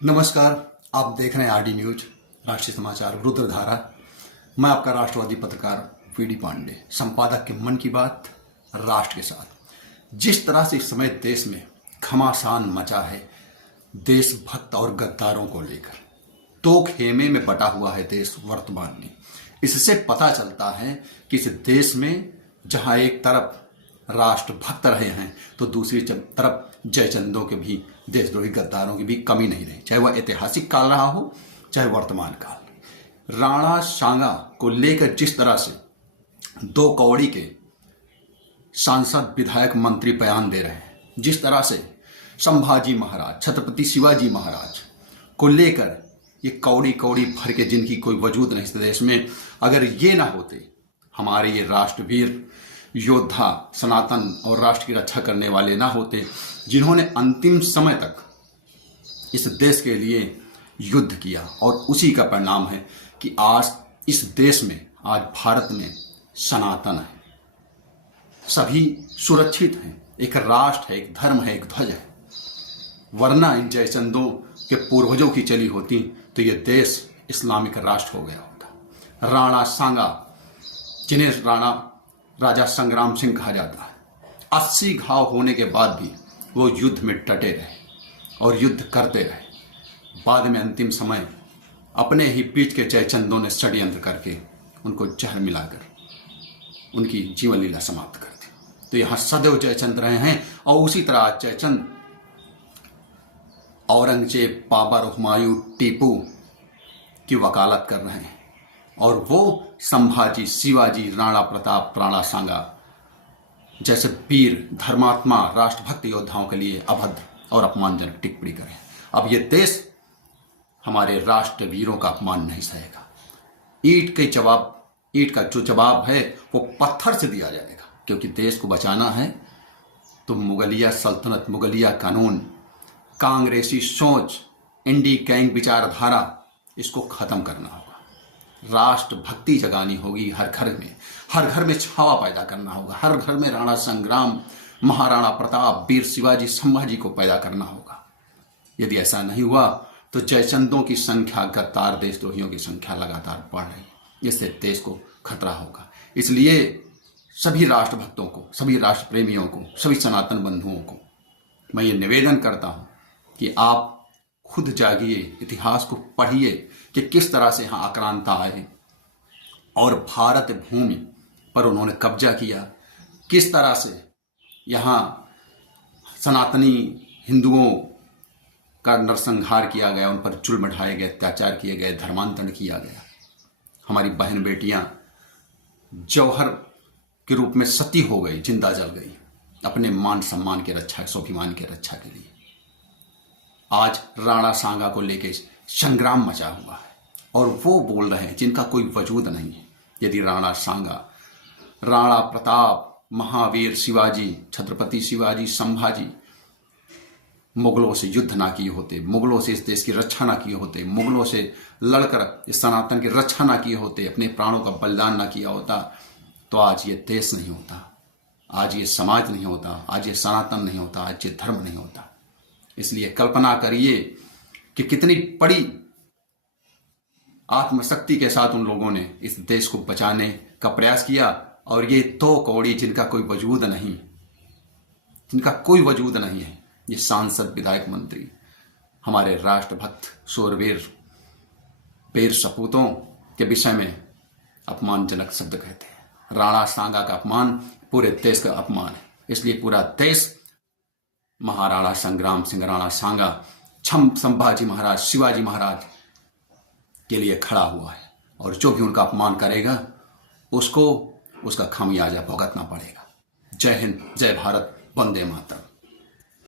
नमस्कार। आप देख रहे हैं आरडी न्यूज राष्ट्रीय समाचार रुद्रधारा। मैं आपका राष्ट्रवादी पत्रकार वीडी पांडे, संपादक के मन की बात राष्ट्र के साथ। जिस तरह से इस समय देश में घमासान मचा है देशभक्त और गद्दारों को लेकर, दो खेमे में बटा हुआ है देश वर्तमान में। इससे पता चलता है कि इस देश में जहां एक तरफ राष्ट्रभक्त रहे हैं तो दूसरी तरफ जयचंदों के भी, देशद्रोही गद्दारों की भी कमी नहीं रही, चाहे वह ऐतिहासिक काल रहा हो चाहे वर्तमान काल। राणा सांगा को लेकर जिस तरह से दो कौड़ी के सांसद, विधायक, मंत्री बयान दे रहे हैं, जिस तरह से संभाजी महाराज, छत्रपति शिवाजी महाराज को लेकर ये कौड़ी कौड़ी भर के, जिनकी कोई वजूद नहीं इस देश में, अगर ये ना होते हमारे ये राष्ट्रवीर योद्धा, सनातन और राष्ट्र की रक्षा करने वाले ना होते, जिन्होंने अंतिम समय तक इस देश के लिए युद्ध किया, और उसी का परिणाम है कि आज इस देश में, आज भारत में सनातन है, सभी सुरक्षित हैं, एक राष्ट्र है, एक धर्म है, एक ध्वज है। वरना इन जयचंदों के पूर्वजों की चली होती तो ये देश इस्लामिक राष्ट्र हो गया होता। राणा सांगा, जिन्हें राजा संग्राम सिंह कहा जाता है, 80 घाव होने के बाद भी वो युद्ध में डटे रहे और युद्ध करते रहे। बाद में अंतिम समय अपने ही बीच के जयचंदों ने षड्यंत्र करके उनको जहर मिलाकर उनकी जीवन लीला समाप्त कर दी। तो यहाँ सदैव जयचंद रहे हैं, और उसी तरह जयचंद औरंगजेब, बाबर, हुमायूं, टीपू की वकालत कर रहे हैं, और वो संभाजी, शिवाजी, राणा प्रताप, राणा सांगा जैसे वीर, धर्मात्मा, राष्ट्रभक्त योद्धाओं के लिए अभद्र और अपमानजनक टिप्पणी करें। अब ये देश हमारे राष्ट्रवीरों का अपमान नहीं सहेगा। ईंट का जो जवाब है वो पत्थर से दिया जाएगा, क्योंकि देश को बचाना है तो मुगलिया सल्तनत, मुगलिया कानून, कांग्रेसी सोच, इंडी गैंग विचारधारा, इसको खत्म करना होगा। राष्ट्रभक्ति जगानी होगी हर घर में छावा पैदा करना होगा। हर घर में राणा संग्राम, महाराणा प्रताप, वीर शिवाजी, संभाजी को पैदा करना होगा। यदि ऐसा नहीं हुआ तो जयचंदों की संख्या, गद्दार देशद्रोहियों की संख्या लगातार बढ़ रही है। इससे देश को खतरा होगा। इसलिए सभी राष्ट्रभक्तों को, सभी राष्ट्र प्रेमियों को, सभी सनातन बंधुओं को मैं ये निवेदन करता हूं कि आप खुद जागिए, इतिहास को पढ़िए कि किस तरह से यहाँ आक्रांता आए और भारत भूमि पर उन्होंने कब्जा किया, किस तरह से यहाँ सनातनी हिंदुओं का नरसंहार किया गया, उन पर जुल्म ढाए गए, अत्याचार किए गए, धर्मांतरण किया गया। हमारी बहन बेटियां जौहर के रूप में सती हो गई, जिंदा जल गई, अपने मान सम्मान की रक्षा, स्वाभिमान की रक्षा के लिए। आज राणा सांगा को लेके संग्राम मचा हुआ है, और वो बोल रहे हैं जिनका कोई वजूद नहीं है। यदि राणा सांगा, राणा प्रताप, महावीर शिवाजी, छत्रपति शिवाजी, संभाजी मुगलों से युद्ध ना किए होते, मुगलों से इस देश की रक्षा ना किए होते, मुगलों से लड़कर इस सनातन की रक्षा ना किए होते, अपने प्राणों का बलिदान ना किया होता, तो आज ये देश नहीं होता, आज ये समाज नहीं होता, आज ये सनातन नहीं होता, आज ये धर्म नहीं होता। इसलिए कल्पना करिए कि कितनी बड़ी आत्मशक्ति के साथ उन लोगों ने इस देश को बचाने का प्रयास किया, और ये दो कौड़ी जिनका कोई वजूद नहीं है, ये सांसद, विधायक, मंत्री हमारे राष्ट्रभक्त शूरवीर, वीर सपूतों के विषय में अपमानजनक शब्द कहते हैं। राणा सांगा का अपमान पूरे देश का अपमान है। इसलिए पूरा देश महाराणा संग्राम सिंह, राणा सांगा, संभाजी महाराज, शिवाजी महाराज के लिए खड़ा हुआ है, और जो भी उनका अपमान करेगा उसको उसका खामियाजा भुगतना पड़ेगा। जय हिंद, जय भारत, वंदे मातरम।